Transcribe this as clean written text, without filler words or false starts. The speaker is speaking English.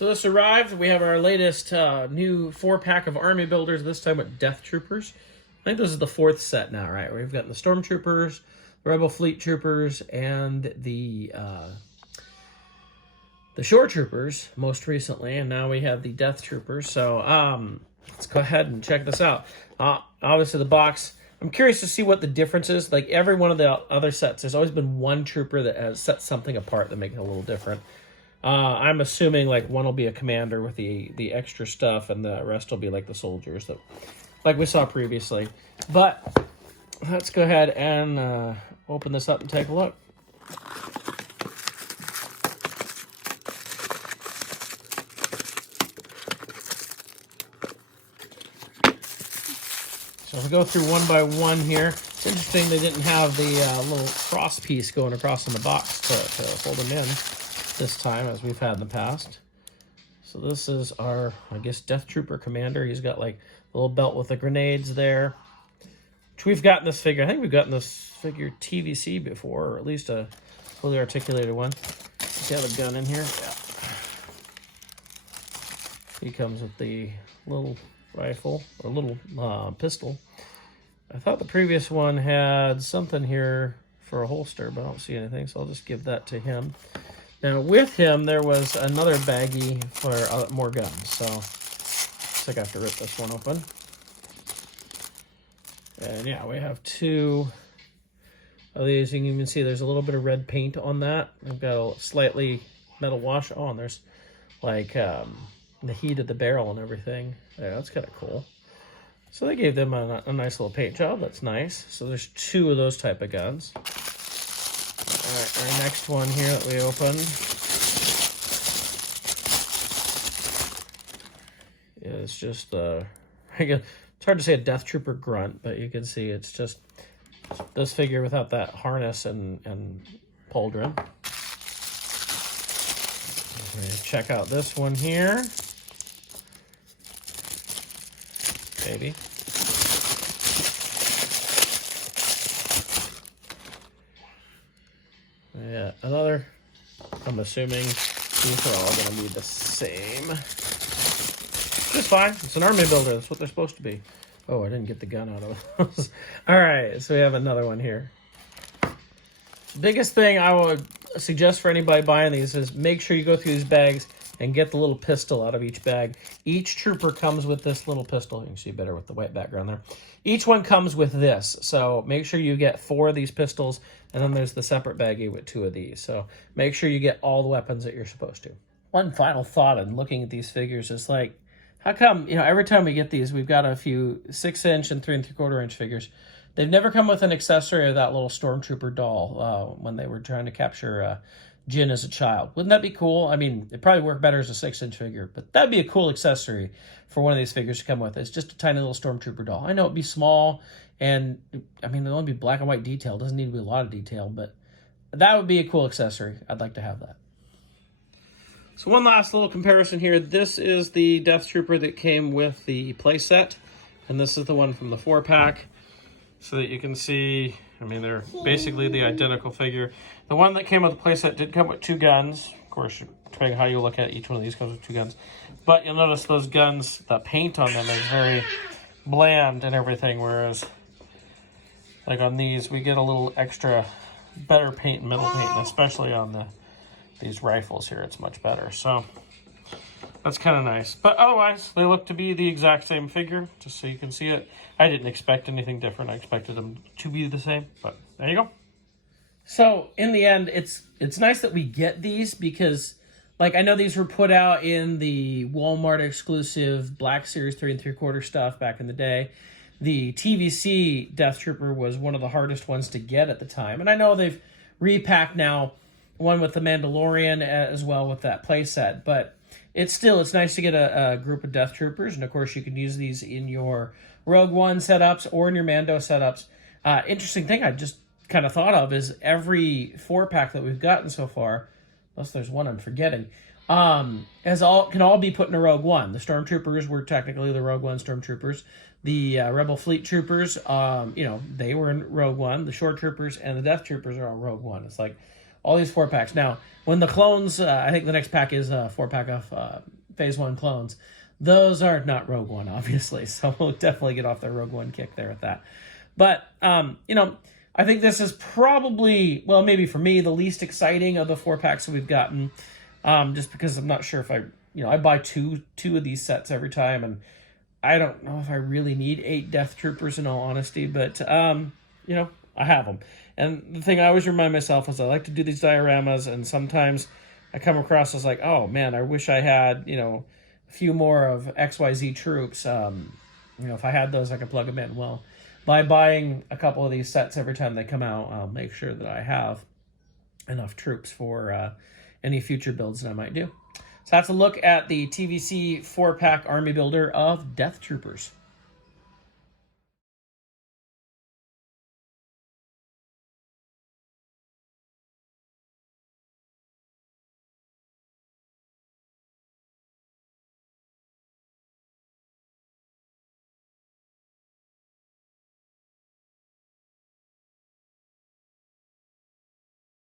So this arrived. We have our latest new 4-pack of army builders, this time with Death Troopers. I think this is the 4th set now, right? We've got the Stormtroopers, the Rebel Fleet Troopers, and the Shore Troopers most recently, and now we have the Death Troopers. So let's go ahead and check this out. Obviously the box, I'm curious to see what the difference is. Like every one of the other sets, there's always been one trooper that has set something apart that makes it a little different. I'm assuming like one will be a commander with the extra stuff, and the rest will be like the soldiers that, like we saw previously. But let's go ahead and open this up and take a look. So we'll go through one by one here. It's interesting they didn't have the little cross piece going across in the box to hold them in this time, as we've had in the past. So this is our, I guess, Death Trooper commander. He's got like a little belt with the grenades there, which we've gotten this figure. I think we've gotten this figure TVC before, or at least a fully articulated one. Let's have a gun in here. Yeah. He comes with the little rifle, or little pistol. I thought the previous one had something here for a holster, but I don't see anything, so I'll just give that to him. Now with him there was another baggie for more guns, so looks like I have to rip this one open. And yeah, we have 2 of these. You can even see there's a little bit of red paint on that. I've got a slightly metal wash on. There's like the heat of the barrel and everything. Yeah, that's kind of cool. So they gave them a nice little paint job. That's nice. So there's 2 of those type of guns. All right, our next one here that we opened is just it's hard to say a Death Trooper grunt, but you can see it's just this figure without that harness and pauldron. We're gonna check out this one here. Maybe. Yeah, another, I'm assuming these are all going to be the same. It's fine. It's an army builder. That's what they're supposed to be. Oh, I didn't get the gun out of those. All right, so we have another one here. Biggest thing I would suggest for anybody buying these is make sure you go through these bags and get the little pistol out of each bag. Each trooper comes with this little pistol. You can see better with the white background there. Each one comes with this, so make sure you get 4 of these pistols, and then there's the separate baggie with 2 of these. So make sure you get all the weapons that you're supposed to. One final thought in looking at these figures is like, how come, every time we get these, we've got a few 6-inch and 3 3/4-inch figures. They've never come with an accessory of that little Stormtrooper doll when they were trying to capture Jin as a child. Wouldn't that be cool? I mean, it'd probably work better as a 6-inch figure, but that'd be a cool accessory for one of these figures to come with. It's just a tiny little Stormtrooper doll. I know it'd be small, and I mean, it'll only be black and white detail. It doesn't need to be a lot of detail, but that would be a cool accessory. I'd like to have that. So one last little comparison here. This is the Death Trooper that came with the playset, and this is the one from the 4-pack. So that you can see, I mean, they're basically the identical figure. The one that came with the playset did come with 2 guns. Of course, depending on how you look at it, each one of these comes with 2 guns. But you'll notice those guns, the paint on them is very bland and everything, whereas like on these, we get a little extra better paint, metal paint, and especially on these rifles here, it's much better. So that's kind of nice. But otherwise, they look to be the exact same figure, just so you can see it. I didn't expect anything different. I expected them to be the same, but there you go. So in the end, it's nice that we get these because, like, I know these were put out in the Walmart exclusive Black Series 3 3/4 stuff back in the day. The TVC Death Trooper was one of the hardest ones to get at the time. And I know they've repacked now one with the Mandalorian as well with that playset, but it's nice to get a group of Death Troopers, and of course you can use these in your Rogue One setups or in your Mando setups. Interesting thing I just kind of thought of is every 4-pack that we've gotten so far, unless there's one I'm forgetting, can all be put in a Rogue One. The Stormtroopers were technically the Rogue One Stormtroopers. The Rebel Fleet Troopers, they were in Rogue One. The Shore Troopers and the Death Troopers are all Rogue One. It's like, all these 4-packs. Now, when the clones, I think the next pack is a 4-pack of Phase 1 clones. Those are not Rogue One, obviously, so we'll definitely get off the Rogue One kick there with that. But, you know, I think this is probably, well, maybe for me, the least exciting of the 4-packs that we've gotten, just because I'm not sure if I buy two of these sets every time, and I don't know if I really need 8 Death Troopers in all honesty, but, you know, I have them. And the thing I always remind myself is I like to do these dioramas, and sometimes I come across as like, oh, man, I wish I had, you know, a few more of XYZ troops. You know, if I had those, I could plug them in. Well, by buying a couple of these sets every time they come out, I'll make sure that I have enough troops for any future builds that I might do. So that's a look at the TVC 4-pack army builder of Death Troopers.